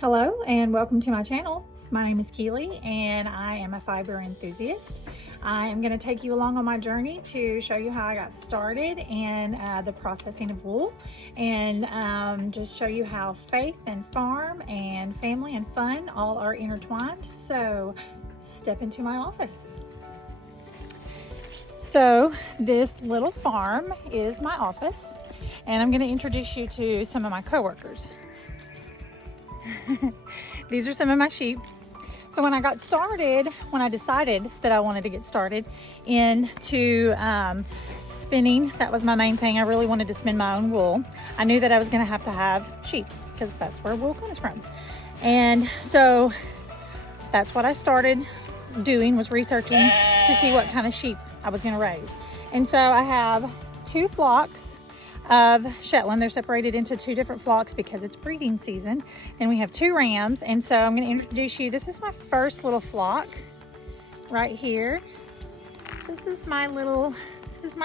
Hello and welcome to my channel. My name is Keely and I am a fiber enthusiast. I am going to take you along on my journey to show you how I got started in the processing of wool and just show you how faith and farm and family and fun all are intertwined. So step into my office. So this little farm is my office and I'm going to introduce you to some of my coworkers. These are some of my sheep. So when I got started, when I decided that I wanted to get started into spinning, that was my main thing. I really wanted to spin my own wool. I knew that I was going to have sheep because that's where wool comes from. And so that's what I started doing, was researching to see what kind of sheep I was going to raise. And so I have two flocks of Shetland. They're separated into two different flocks because it's breeding season. And we have two rams. And so I'm going to introduce you. This is my first little flock right here. This is my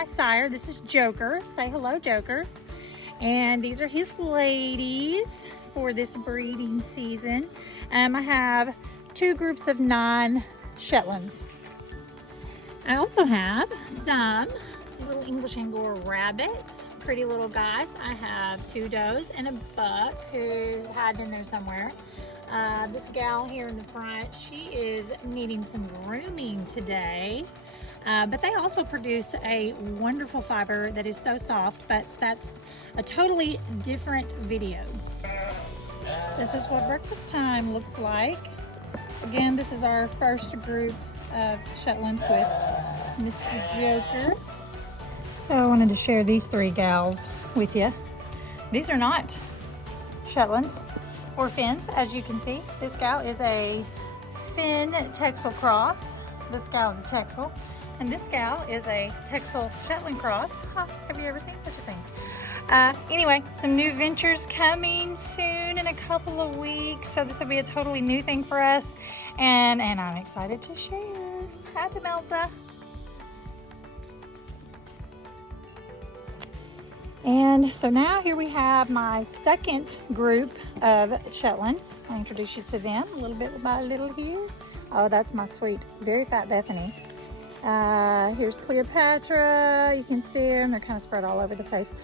sire. This is Joker. Say hello, Joker. And these are his ladies for this breeding season. I have two groups of 9 Shetlands. I also have some little English Angora rabbits. Pretty little guys. I have 2 does and a buck who's hiding in there somewhere. This gal here in the front, she is needing some grooming today. But they also produce a wonderful fiber that is so soft, but that's a totally different video. This is what breakfast time looks like. Again, this is our first group of Shetlands with Mr. Joker. So I wanted to share these 3 gals with you. These are not Shetlands or Finns, as you can see. This gal is a Finn Texel cross. This gal is a Texel. And this gal is a Texel Shetland cross. Huh, have you ever seen such a thing? Anyway, some new ventures coming soon in a couple of weeks. So this will be a totally new thing for us. And I'm excited to share. Hi to Melza. And so now here we have my second group of Shetlands. I'll introduce you to them a little bit by little here. Oh, that's my sweet, very fat Bethany. Here's Cleopatra. You can see them. They're kind of spread all over the place.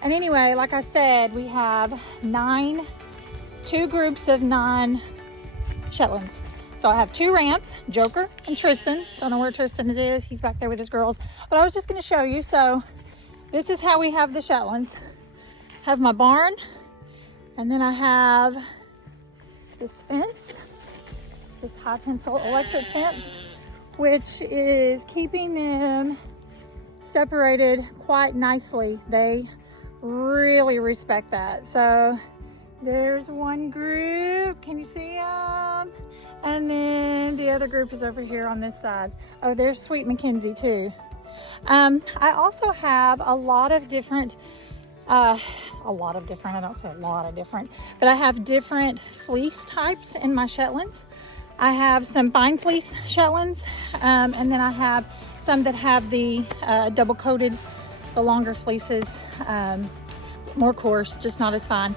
And anyway, like I said, we have 2 groups of 9 Shetlands. So I have 2 rams, Joker and Tristan. Don't know where Tristan is. He's back there with his girls. But I was just going to show you. So this is how we have the Shetlands. I have my barn, and then I have this fence, this high tensile electric fence, which is keeping them separated quite nicely. They really respect that. So there's one group, can you see them? And then the other group is over here on this side. Oh, there's Sweet Mackenzie too. I also have a lot of different, I don't say a lot of different, but I have different fleece types in my Shetlands. I have some fine fleece Shetlands, and then I have some that have the double coated, the longer fleeces, more coarse, just not as fine.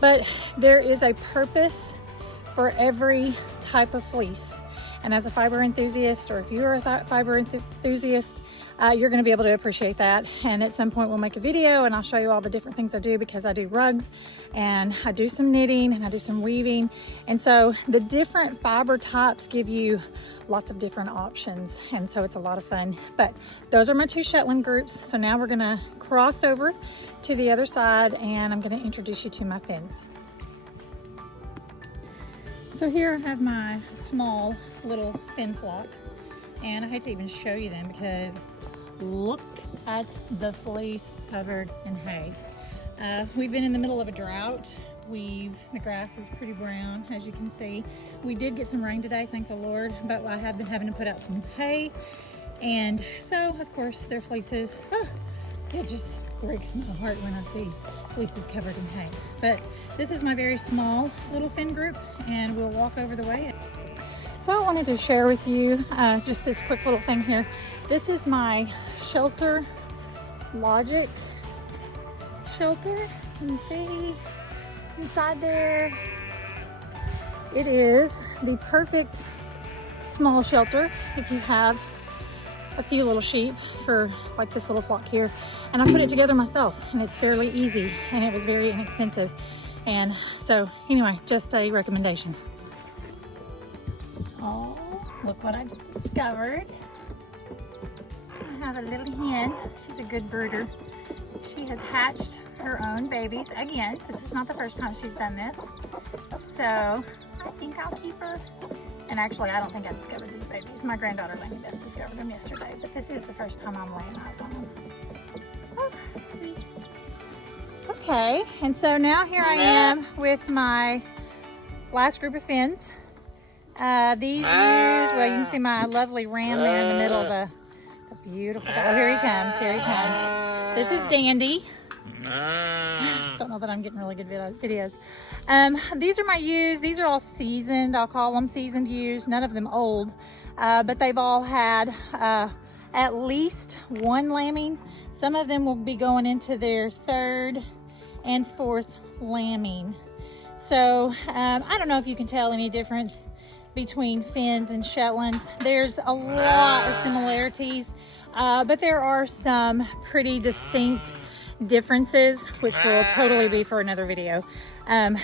But there is a purpose for every type of fleece. And as a fiber enthusiast, or if you're a fiber enthusiast, you're going to be able to appreciate that. And at some point we'll make a video and I'll show you all the different things I do, because I do rugs and I do some knitting and I do some weaving. And so the different fiber types give you lots of different options. And so it's a lot of fun. But those are my 2 Shetland groups. So now we're going to cross over to the other side and I'm going to introduce you to my Finns. So here I have my small little Finn flock, and I hate to even show you them because look at the fleece covered in hay. We've been in the middle of a drought. The grass is pretty brown, as you can see. We did get some rain today, thank the Lord, but I have been having to put out some hay. And so, of course, their fleeces, it just breaks my heart when I see fleeces covered in hay. But this is my very small little Finn group, and we'll walk over the way. So I wanted to share with you just this quick little thing here. This is my shelter logic shelter. Can you see inside there? It is the perfect small shelter if you have a few little sheep for like this little flock here. And I put it together myself, and it's fairly easy, and it was very inexpensive. And so anyway, just a recommendation. Oh, look what I just discovered. I have a little hen. She's a good brooder. She has hatched her own babies. Again, this is not the first time she's done this. So I think I'll keep her. And actually, I don't think I discovered these babies. My granddaughter Lady Beth discovered them yesterday, but this is the first time I'm laying eyes on them. Oh, sweet. Okay, and so now here I am with my last group of Finns. These ewes, well, you can see my lovely ram there in the middle of the beautiful, oh, here he comes, here he comes. This is Dandy. Don't know that I'm getting really good videos. These are my ewes. These are all seasoned. I'll call them seasoned ewes. None of them old, but they've all had at least one lambing. Some of them will be going into their third and fourth lambing. So I don't know if you can tell any difference between Finns and Shetlands. There's a lot of similarities, but there are some pretty distinct differences, which will totally be for another video,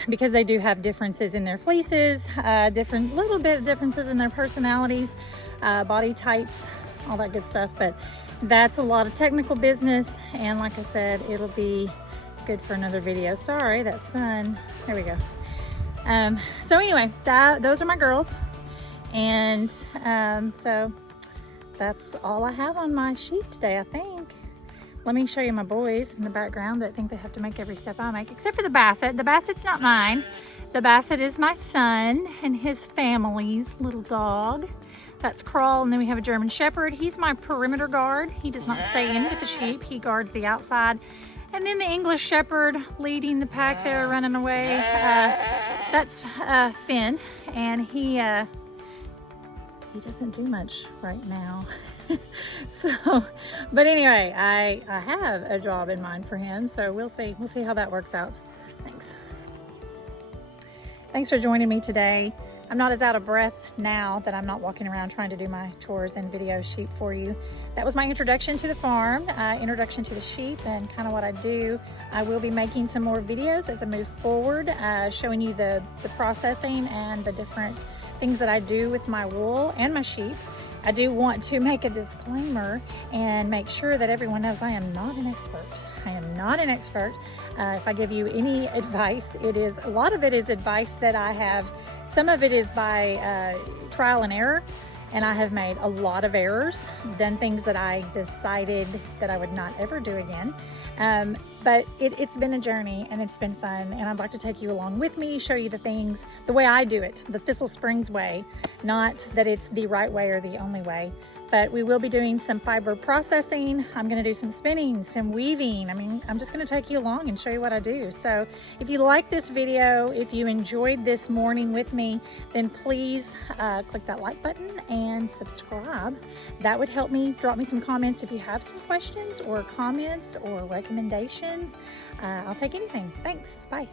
because they do have differences in their fleeces, little bit of differences in their personalities, body types, all that good stuff. But that's a lot of technical business, and like I said, it'll be good for another video. Sorry, that sun, there we go. So anyway, those are my girls, and so that's all I have on my sheep today, I think. Let me show you my boys in the background that think they have to make every step I make, except for the Basset. The Basset's not mine. The Basset is my son and his family's little dog. That's Crawl, and then we have a German Shepherd. He's my perimeter guard. He does not stay in with the sheep. He guards the outside. And then the English Shepherd leading the pack there, running away. That's Finn, and he doesn't do much right now. So, but anyway, I have a job in mind for him, so we'll see how that works out. Thanks for joining me today. I'm not as out of breath now that I'm not walking around trying to do my chores and video sheep for you. That was my introduction to the farm, introduction to the sheep and kind of what I do. I will be making some more videos as I move forward, showing you the processing and the different things that I do with my wool and my sheep. I do want to make a disclaimer and make sure that everyone knows I am not an expert. I am not an expert. If I give you any advice, a lot of it is advice that I have. Some of it is by trial and error, and I have made a lot of errors, done things that I decided that I would not ever do again. But it's been a journey, and it's been fun, and I'd like to take you along with me, show you the things, the way I do it, the Thistle Springs way, not that it's the right way or the only way. But we will be doing some fiber processing. I'm gonna do some spinning, some weaving. I mean, I'm just gonna take you along and show you what I do. So if you like this video, if you enjoyed this morning with me, then please click that like button and subscribe. That would help me. Drop me some comments if you have some questions or comments or recommendations. I'll take anything. Thanks, bye.